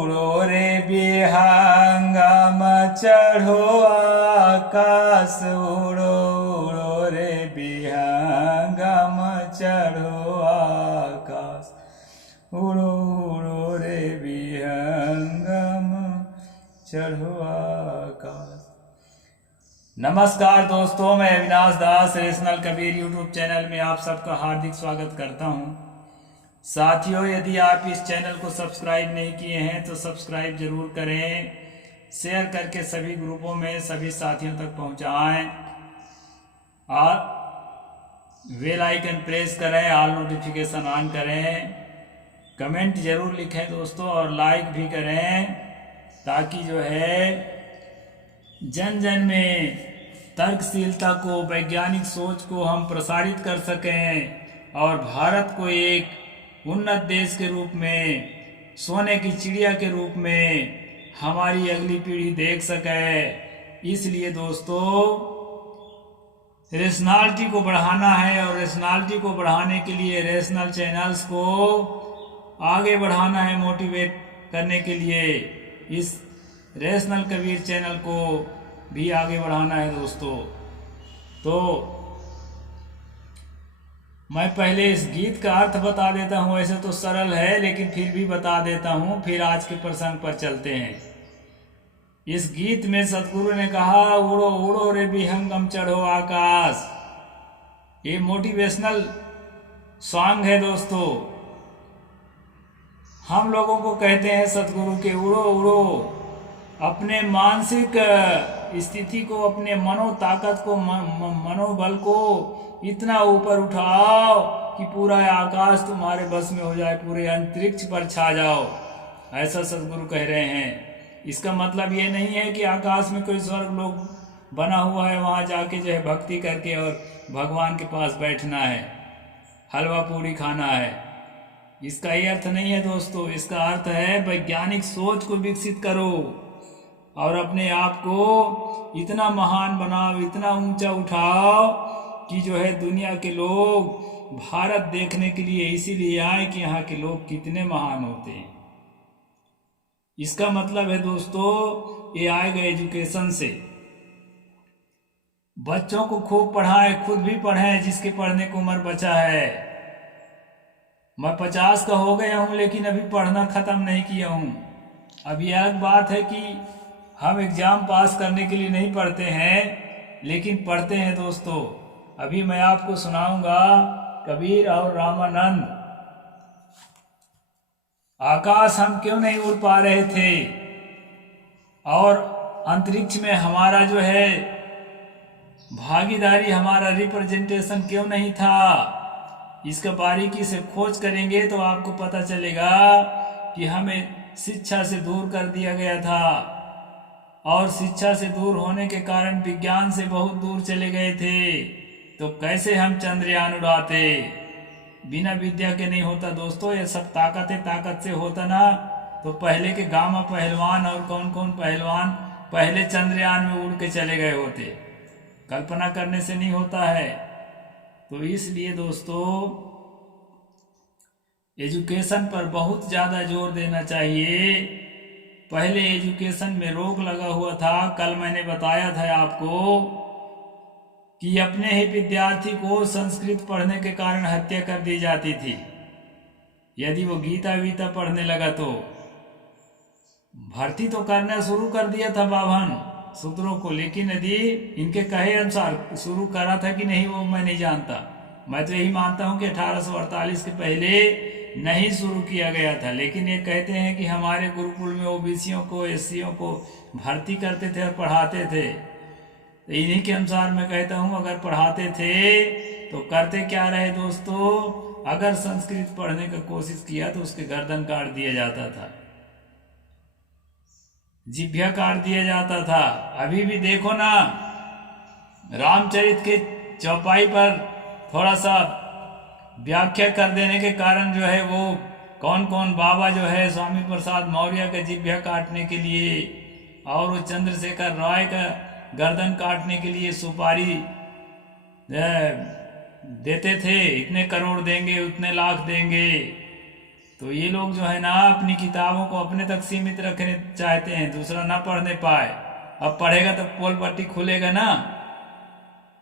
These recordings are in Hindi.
उड़ो रे विहंगम चढ़ो आकाश उड़ो उड़ो रे विहंगम चढ़ो आकाश उड़ो उड़ो रे विहंगम चढ़ो आकाश। नमस्कार दोस्तों, मैं अविनाश दास रेशनल कबीर यूट्यूब चैनल में आप सबका हार्दिक स्वागत करता हूं। साथियों, यदि आप इस चैनल को सब्सक्राइब नहीं किए हैं तो सब्सक्राइब जरूर करें, शेयर करके सभी ग्रुपों में सभी साथियों तक पहुंचाएं और बेल आइकन प्रेस करें, ऑल नोटिफिकेशन ऑन करें, कमेंट जरूर लिखें दोस्तों और लाइक भी करें, ताकि जो है जन जन में तर्कशीलता को, वैज्ञानिक सोच को हम प्रसारित कर सकें और भारत को एक उन्नत देश के रूप में, सोने की चिड़िया के रूप में हमारी अगली पीढ़ी देख सके। इसलिए दोस्तों रेशनैलिटी को बढ़ाना है और रेशनैलिटी को बढ़ाने के लिए रेशनल चैनल्स को आगे बढ़ाना है, मोटिवेट करने के लिए इस रेशनल कबीर चैनल को भी आगे बढ़ाना है दोस्तों। तो मैं पहले इस गीत का अर्थ बता देता हूँ, ऐसे तो सरल है लेकिन फिर भी बता देता हूँ, फिर आज के प्रसंग पर चलते हैं। इस गीत में सतगुरु ने कहा उड़ो उड़ो रे विहंगम चढ़ो आकाश। ये मोटिवेशनल सॉन्ग है दोस्तों। हम लोगों को कहते हैं सतगुरु के उड़ो उड़ो, अपने मानसिक स्थिति को, अपने मनो ताकत को, मनोबल को इतना ऊपर उठाओ कि पूरा आकाश तुम्हारे बस में हो जाए, पूरे अंतरिक्ष पर छा जाओ, ऐसा सतगुरु कह रहे हैं। इसका मतलब ये नहीं है कि आकाश में कोई स्वर्ग लोक बना हुआ है, वहाँ जाके जो है भक्ति करके और भगवान के पास बैठना है, हलवा पूरी खाना है। इसका ये अर्थ नहीं है दोस्तों। इसका अर्थ है वैज्ञानिक सोच को विकसित करो और अपने आप को इतना महान बनाओ, इतना ऊंचा उठाओ कि जो है दुनिया के लोग भारत देखने के लिए इसीलिए आए कि यहाँ के लोग कितने महान होते हैं। इसका मतलब है दोस्तों, ये आएगा एजुकेशन से। बच्चों को खूब पढ़ाएं, खुद भी पढ़ें, जिसके पढ़ने को उम्र बचा है। मैं 50 का हो गया हूँ लेकिन अभी पढ़ना खत्म नहीं किया हूँ। अब यह अलग बात है कि हम एग्जाम पास करने के लिए नहीं पढ़ते हैं, लेकिन पढ़ते हैं दोस्तों। अभी मैं आपको सुनाऊंगा कबीर और रामानंद। आकाश हम क्यों नहीं उड़ पा रहे थे और अंतरिक्ष में हमारा जो है भागीदारी, हमारा रिप्रेजेंटेशन क्यों नहीं था। इसका बारीकी से खोज करेंगे तो आपको पता चलेगा कि हमें शिक्षा से दूर कर दिया गया था और शिक्षा से दूर होने के कारण विज्ञान से बहुत दूर चले गए थे। तो कैसे हम चंद्रयान उड़ाते, बिना विद्या के नहीं होता दोस्तों। ये सब ताकत से होता ना, तो पहले के गामा पहलवान और कौन कौन पहलवान पहले चंद्रयान में उड़ के चले गए होते। कल्पना करने से नहीं होता है। तो इसलिए दोस्तों एजुकेशन पर बहुत ज़्यादा जोर देना चाहिए। पहले एजुकेशन में रोक लगा हुआ था। कल मैंने बताया था आपको कि अपने ही विद्यार्थी को संस्कृत पढ़ने के कारण हत्या कर दी जाती थी। यदि वो गीता वीता पढ़ने लगा तो भर्ती तो करना शुरू कर दिया था बाभन सूत्रों को, लेकिन यदि इनके कहे अनुसार शुरू करा था कि नहीं वो मैं नहीं जानता। मैं तो यही मानता हूं कि 1848 के पहले नहीं शुरू किया गया था। लेकिन ये कहते हैं कि हमारे गुरुकुल में ओबीसीओं को, एससीओं को भर्ती करते थे और पढ़ाते थे। तो इन्हीं के अनुसार मैं कहता हूं, अगर पढ़ाते थे तो करते क्या रहे दोस्तों, अगर संस्कृत पढ़ने का कोशिश किया तो उसके गर्दन काट दिया जाता था, जिभ्या काट दिया जाता था। अभी भी देखो ना, रामचरित के चौपाई पर थोड़ा सा व्याख्या कर देने के कारण जो है वो कौन कौन बाबा जो है स्वामी प्रसाद मौर्य का जिभ्या काटने के लिए और वो चंद्रशेखर राय का गर्दन काटने के लिए सुपारी देते थे, इतने करोड़ देंगे, उतने लाख देंगे। तो ये लोग जो है ना अपनी किताबों को अपने तक सीमित रखने चाहते हैं, दूसरा ना पढ़ने पाए। अब पढ़ेगा तो पोल पट्टी खुलेगा ना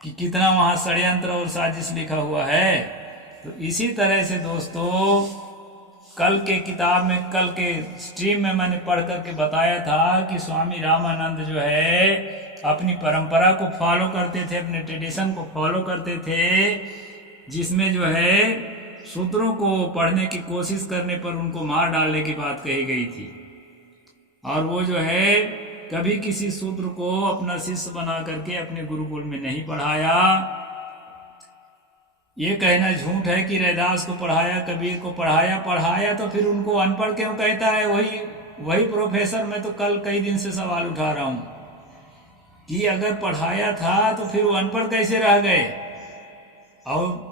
कि कितना वहाँ षड्यंत्र और साजिश लिखा हुआ है। तो इसी तरह से दोस्तों कल के किताब में, कल के स्ट्रीम में मैंने पढ़ करके बताया था कि स्वामी रामानंद जो है अपनी परंपरा को फॉलो करते थे, अपने ट्रेडिशन को फॉलो करते थे, जिसमें जो है शूद्रों को पढ़ने की कोशिश करने पर उनको मार डालने की बात कही गई थी। और वो जो है कभी किसी शूद्र को अपना शिष्य बना करके अपने गुरुकुल में नहीं पढ़ाया। ये कहना झूठ है कि रैदास को पढ़ाया, कबीर को पढ़ाया तो फिर उनको अनपढ़ क्यों कहता है? वही प्रोफेसर मैं तो कल कई दिन से सवाल उठा रहा हूं कि अगर पढ़ाया था तो फिर वो अनपढ़ कैसे रह गए, और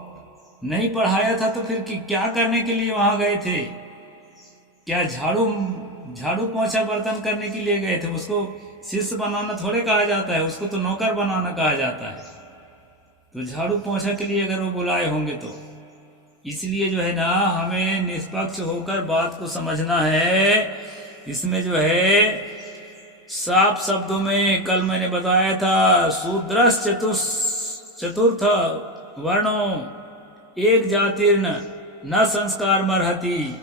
नहीं पढ़ाया था तो फिर क्या करने के लिए वहां गए थे? क्या झाड़ू पोंछा बर्तन करने के लिए गए थे? उसको शिष्य बनाना थोड़े कहा जाता है, उसको तो नौकर बनाना कहा जाता है। तो झाड़ू पोंछा के लिए अगर वो बुलाए होंगे तो इसलिए जो है ना हमें निष्पक्ष होकर बात को समझना है। इसमें जो है साफ शब्दों में कल मैंने बताया था, शूद्रस चतुर्थ वर्णो एक जातिर्न न संस्कार मरहति।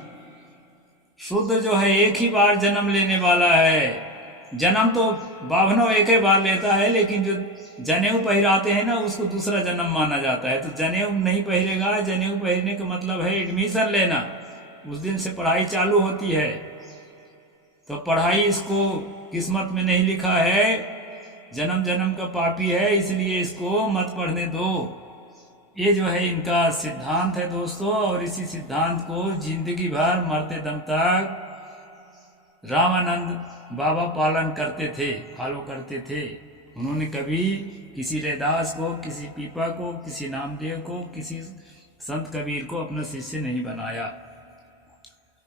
शूद्र जो है एक ही बार जन्म लेने वाला है। जन्म तो बाभनो एक ही बार लेता है, लेकिन जो जनेऊ पहराते हैं ना उसको दूसरा जन्म माना जाता है। तो जनेऊ नहीं पहरेगा, जनेऊ पहनने का मतलब है एडमिशन लेना, उस दिन से पढ़ाई चालू होती है। तो पढ़ाई इसको किस्मत में नहीं लिखा है, जन्म जन्म का पापी है, इसलिए इसको मत पढ़ने दो। ये जो है इनका सिद्धांत है दोस्तों, और इसी सिद्धांत को जिंदगी भर मरते दम तक रामानंद बाबा पालन करते थे, फॉलो करते थे। उन्होंने कभी किसी रैदास को, किसी पीपा को, किसी नामदेव को, किसी संत कबीर को अपना शिष्य नहीं बनाया।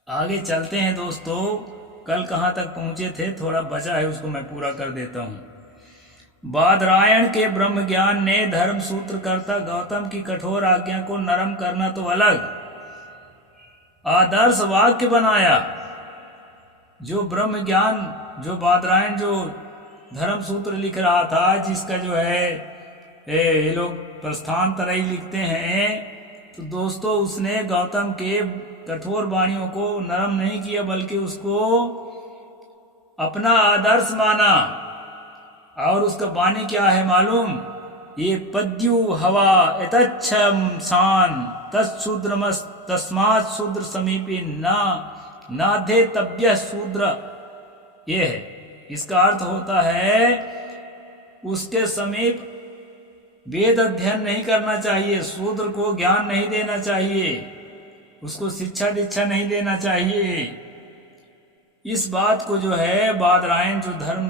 आगे चलते हैं दोस्तों, कल कहाँ तक पहुँचे थे, थोड़ा बचा है उसको मैं पूरा कर देता हूँ। बादरायण के ब्रह्म ज्ञान ने धर्म सूत्रकर्ता गौतम की कठोर आज्ञा को नरम करना तो अलग, आदर्श वाक्य बनाया। जो ब्रह्म ज्ञान, जो बादरायण जो धर्म सूत्र लिख रहा था, जिसका जो है ये लोग प्रस्थान तरई लिखते हैं, तो दोस्तों उसने गौतम के कठोर वाणियों को नरम नहीं किया, बल्कि उसको अपना आदर्श माना। और उसका वाणी क्या है मालूम? ये पद्यु हवा यतच्छम शान तत्शूद्रमस तस्मात् शूद्र समीपे नाधे तब्य शूद्र। ये है, इसका अर्थ होता है उसके समीप वेद अध्ययन नहीं करना चाहिए, शूद्र को ज्ञान नहीं देना चाहिए, उसको शिक्षा दीक्षा नहीं देना चाहिए। इस बात को जो है बादरायण जो धर्म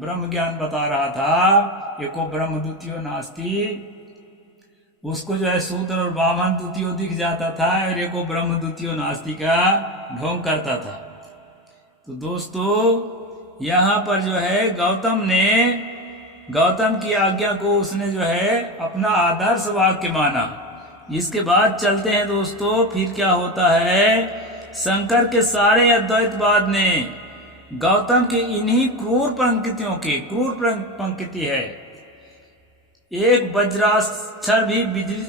ब्रह्म ज्ञान बता रहा था, एको ब्रह्म द्वितीयो नास्ति, उसको जो है शूद्र और ब्राह्मण द्वितीयो दिख जाता था, और एको ब्रह्म द्वितीयो नास्ति का ढोंग करता था। तो दोस्तों यहाँ पर जो है गौतम की आज्ञा को उसने जो है अपना आदर्श वाक्य माना। इसके बाद चलते हैं दोस्तों, फिर क्या होता है। शंकर के सारे अद्वैतवाद ने गौतम के इन्हीं क्रूर पंक्ति है, एक वज्राक्षर भी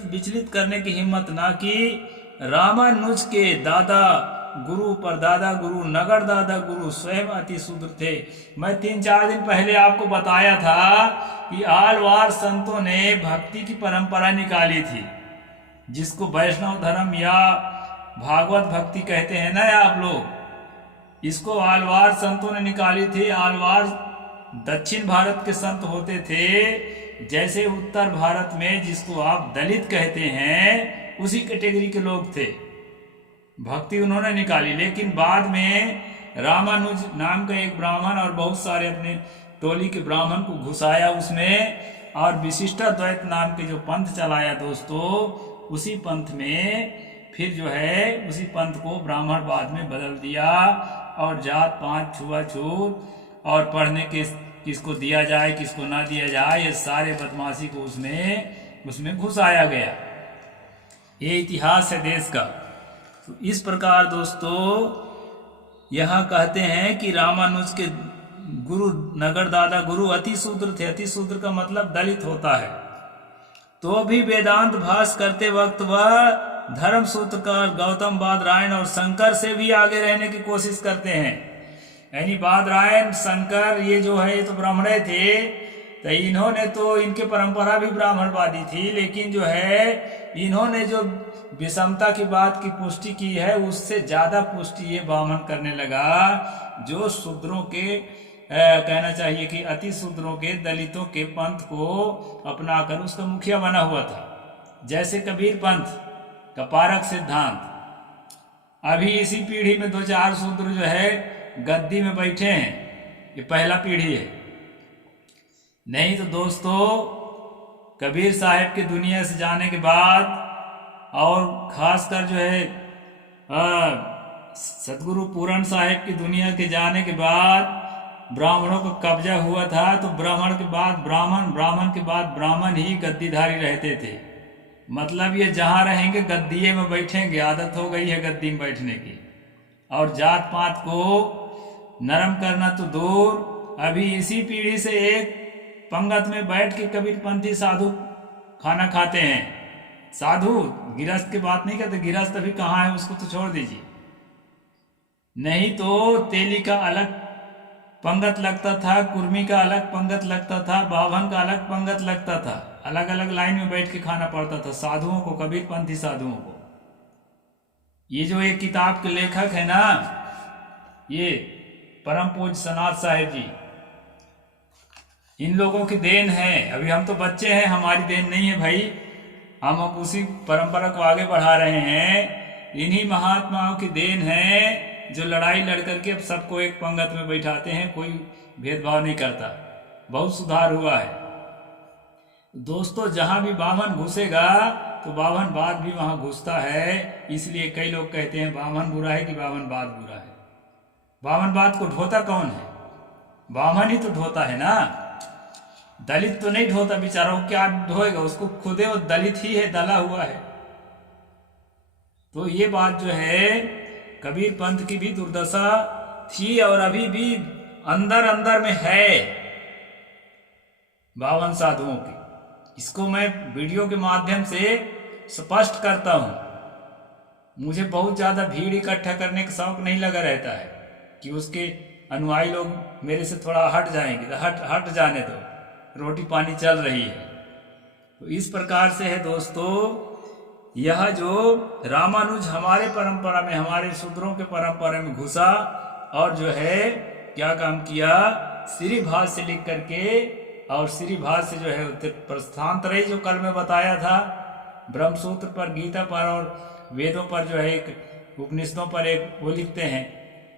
विचलित करने की हिम्मत ना की। रामानुज के दादा गुरु, परदादा गुरु, नगर दादा गुरु स्वयं अति शूद्र थे। मैं 3-4 दिन पहले आपको बताया था कि आलवार संतों ने भक्ति की परंपरा निकाली थी, जिसको वैष्णव धर्म या भागवत भक्ति कहते हैं ना आप लोग, इसको आलवार संतों ने निकाली थी। आलवार दक्षिण भारत के संत होते थे, जैसे उत्तर भारत में जिसको आप दलित कहते हैं, उसी कैटेगरी के लोग थे। भक्ति उन्होंने निकाली, लेकिन बाद में रामानुज नाम का एक ब्राह्मण और बहुत सारे अपने टोली के ब्राह्मण को घुसाया उसमें, और विशिष्टाद्वैत नाम के जो पंथ चलाया दोस्तों, उसी पंथ में फिर जो है उसी पंथ को ब्राह्मणवाद में बदल दिया, और जात पात छुआछूत और पढ़ने के किसको दिया जाए किसको ना दिया जाए, ये सारे बदमाशी को उसमें घुसाया गया। ये इतिहास है देश का। तो इस प्रकार दोस्तों यहाँ कहते हैं कि रामानुज के गुरु नगर दादा गुरु अति शूद्र थे। अति शूद्र का मतलब दलित होता है। तो भी वेदांत भाष करते वक्त वह धर्म सूत्रकार गौतम बादरायण और शंकर से भी आगे रहने की कोशिश करते हैं। यानी बादरायण शंकर ये जो है ये तो ब्राह्मण थे, तो इन्होंने तो इनके परंपरा भी ब्राह्मणवादी थी, लेकिन जो है इन्होंने जो विषमता की बात की पुष्टि की है उससे ज्यादा पुष्टि ये ब्राह्मण करने लगा, जो शूद्रों के कहना चाहिए कि अति शूद्रों के दलितों के पंथ को अपनाकर उसका मुखिया बना हुआ था। जैसे कबीर पंथ का पारक सिद्धांत, अभी इसी पीढ़ी में 2-4 शूद्र जो है गद्दी में बैठे हैं, ये पहला पीढ़ी है। नहीं तो दोस्तों कबीर साहब की दुनिया से जाने के बाद और खासकर जो है सतगुरु पूरन साहिब की दुनिया के जाने के बाद ब्राह्मणों का कब्जा हुआ था, तो ब्राह्मण के बाद ब्राह्मण, ब्राह्मण के बाद ब्राह्मण ही गद्दीधारी रहते थे। मतलब ये जहाँ रहेंगे गद्दीए में बैठेंगे, आदत हो गई है गद्दी में बैठने की। और जात पात को नरम करना तो दूर, अभी इसी पीढ़ी से एक पंगत में बैठ के कबीरपंथी साधु खाना खाते हैं। साधु गिरस्त की बात नहीं करते, गिरस्त अभी कहाँ है उसको तो छोड़ दीजिए। नहीं तो तेली का अलग पंगत लगता था, कुर्मी का अलग पंगत लगता था, बाभन का अलग पंगत लगता था, अलग अलग लाइन में बैठ के खाना पड़ता था साधुओं को, कबीरपंथी साधुओं को। ये जो एक किताब के लेखक है ना, ये परम पूज्य सनात साहिब जी, इन लोगों की देन है। अभी हम तो बच्चे हैं, हमारी देन नहीं है भाई, हम अब उसी परंपरा को आगे बढ़ा रहे हैं। इन्हीं महात्माओं की देन है जो लड़ाई लड़ करके अब सबको एक पंगत में बैठाते हैं, कोई भेदभाव नहीं करता। बहुत सुधार हुआ है दोस्तों। जहां भी बामन घुसेगा तो बामनवाद भी वहां घुसता है। इसलिए कई लोग कहते हैं बामन बुरा है कि बामनवाद बुरा है। बामनवाद को ढोता कौन है? बामन ही तो ढोता है ना, दलित तो नहीं ढोता बेचारा, वो क्या ढोएगा, उसको खुदे वो दलित ही है, दला हुआ है। तो ये बात जो है कबीर पंथ की भी दुर्दशा थी और अभी भी अंदर अंदर में है बावन साधुओं की। इसको मैं वीडियो के माध्यम से स्पष्ट करता हूं। मुझे बहुत ज्यादा भीड़ इकट्ठा करने का शौक नहीं लगा रहता है कि उसके अनुयायी लोग मेरे से थोड़ा हट जाएंगे, तो हट जाने दो, रोटी पानी चल रही है। तो इस प्रकार से है दोस्तों, यह जो रामानुज हमारे परंपरा में, हमारे शूद्रों के परंपरा में घुसा और जो है क्या काम किया, श्री भाष्य से लिख करके, और श्री भाष्य से जो है प्रस्थांतरय जो कल में बताया था, ब्रह्मसूत्र पर, गीता पर और वेदों पर जो है एक उपनिषदों पर एक वो लिखते हैं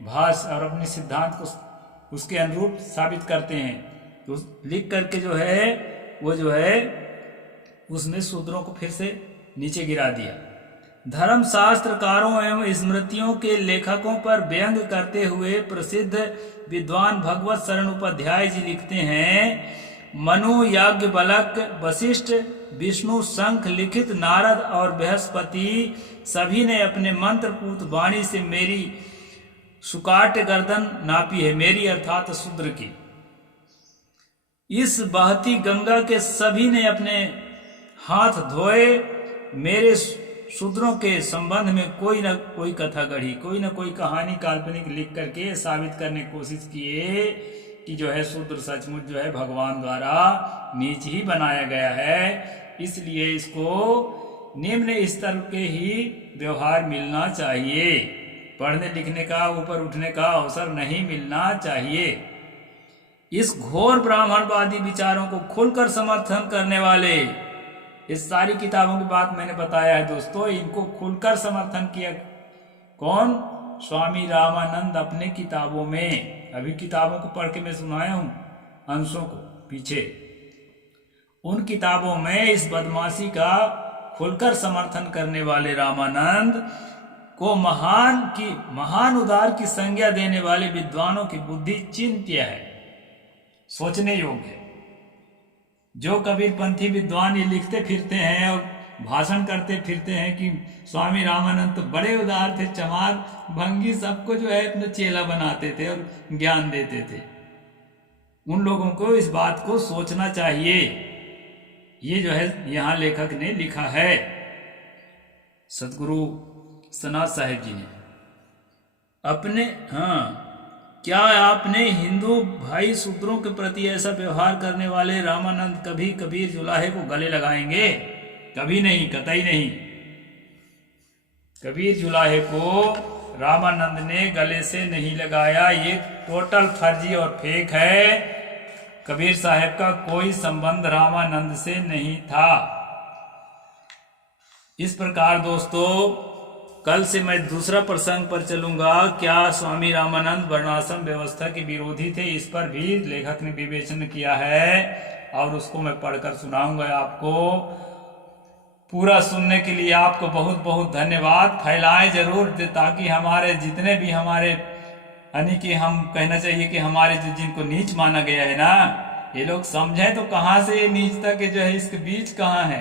भाष्य, और अपने सिद्धांत को उसके अनुरूप साबित करते हैं। तो लिख करके जो है वो जो है उसने शूद्रों को फिर से नीचे गिरा दिया। धर्म शास्त्रकारों एवं स्मृतियों के लेखकों पर व्यंग करते हुए प्रसिद्ध विद्वान भगवत शरण उपाध्याय जी लिखते हैं, मनु, याज्ञवल्क्य, वशिष्ठ, विष्णु, शंख, लिखित, नारद और बृहस्पति सभी ने अपने मंत्रपूत वाणी से मेरी सुकाट गर्दन नापी है, मेरी अर्थात शूद्र की। इस बहती गंगा के सभी ने अपने हाथ धोए, मेरे शूद्रों के संबंध में कोई न कोई कथा गढ़ी, कोई न कोई कहानी काल्पनिक लिख करके साबित करने की कोशिश किए कि जो है शूद्र सचमुच जो है भगवान द्वारा नीच ही बनाया गया है, इसलिए इसको निम्न स्तर के ही व्यवहार मिलना चाहिए, पढ़ने लिखने का, ऊपर उठने का अवसर नहीं मिलना चाहिए। इस घोर ब्राह्मणवादी विचारों को खुलकर समर्थन करने वाले, इस सारी किताबों की बात मैंने बताया है दोस्तों, इनको खुलकर समर्थन किया कौन? स्वामी रामानंद अपने किताबों में। अभी किताबों को पढ़ के मैं सुनाया हूं अंशों को पीछे, उन किताबों में इस बदमाशी का खुलकर समर्थन करने वाले रामानंद को महान उदार की संज्ञा देने वाले विद्वानों की बुद्धि चिंत्य है, सोचने योग्य है। जो कबीरपंथी विद्वान ये लिखते फिरते हैं और भाषण करते फिरते हैं कि स्वामी रामानंद तो बड़े उदार थे, चमार भंगी सबको जो है अपना चेला बनाते थे और ज्ञान देते थे। उन लोगों को इस बात को सोचना चाहिए। ये जो है यहाँ लेखक ने लिखा है, सतगुरु सनातन साहिब जी ने अपने। हाँ, क्या आपने हिंदू भाई सूत्रों के प्रति ऐसा व्यवहार करने वाले रामानंद कभी कबीर जुलाहे को गले लगाएंगे? कभी नहीं, कतई नहीं। कबीर जुलाहे को रामानंद ने गले से नहीं लगाया, ये टोटल फर्जी और फेक है। कबीर साहब का कोई संबंध रामानंद से नहीं था। इस प्रकार दोस्तों, कल से मैं दूसरा प्रसंग पर चलूंगा। क्या स्वामी रामानंद वर्णाश्रम व्यवस्था के विरोधी थे? इस पर भी लेखक ने विवेचन किया है और उसको मैं पढ़कर सुनाऊंगा आपको। पूरा सुनने के लिए आपको बहुत बहुत धन्यवाद। फैलाएं जरूर, ताकि हमारे जितने भी हमारे यानी कि हम कहना चाहिए कि हमारे जिनको नीच माना गया है ना, ये लोग समझें तो कहाँ से ये नीचता के जो है इसके बीच कहाँ है।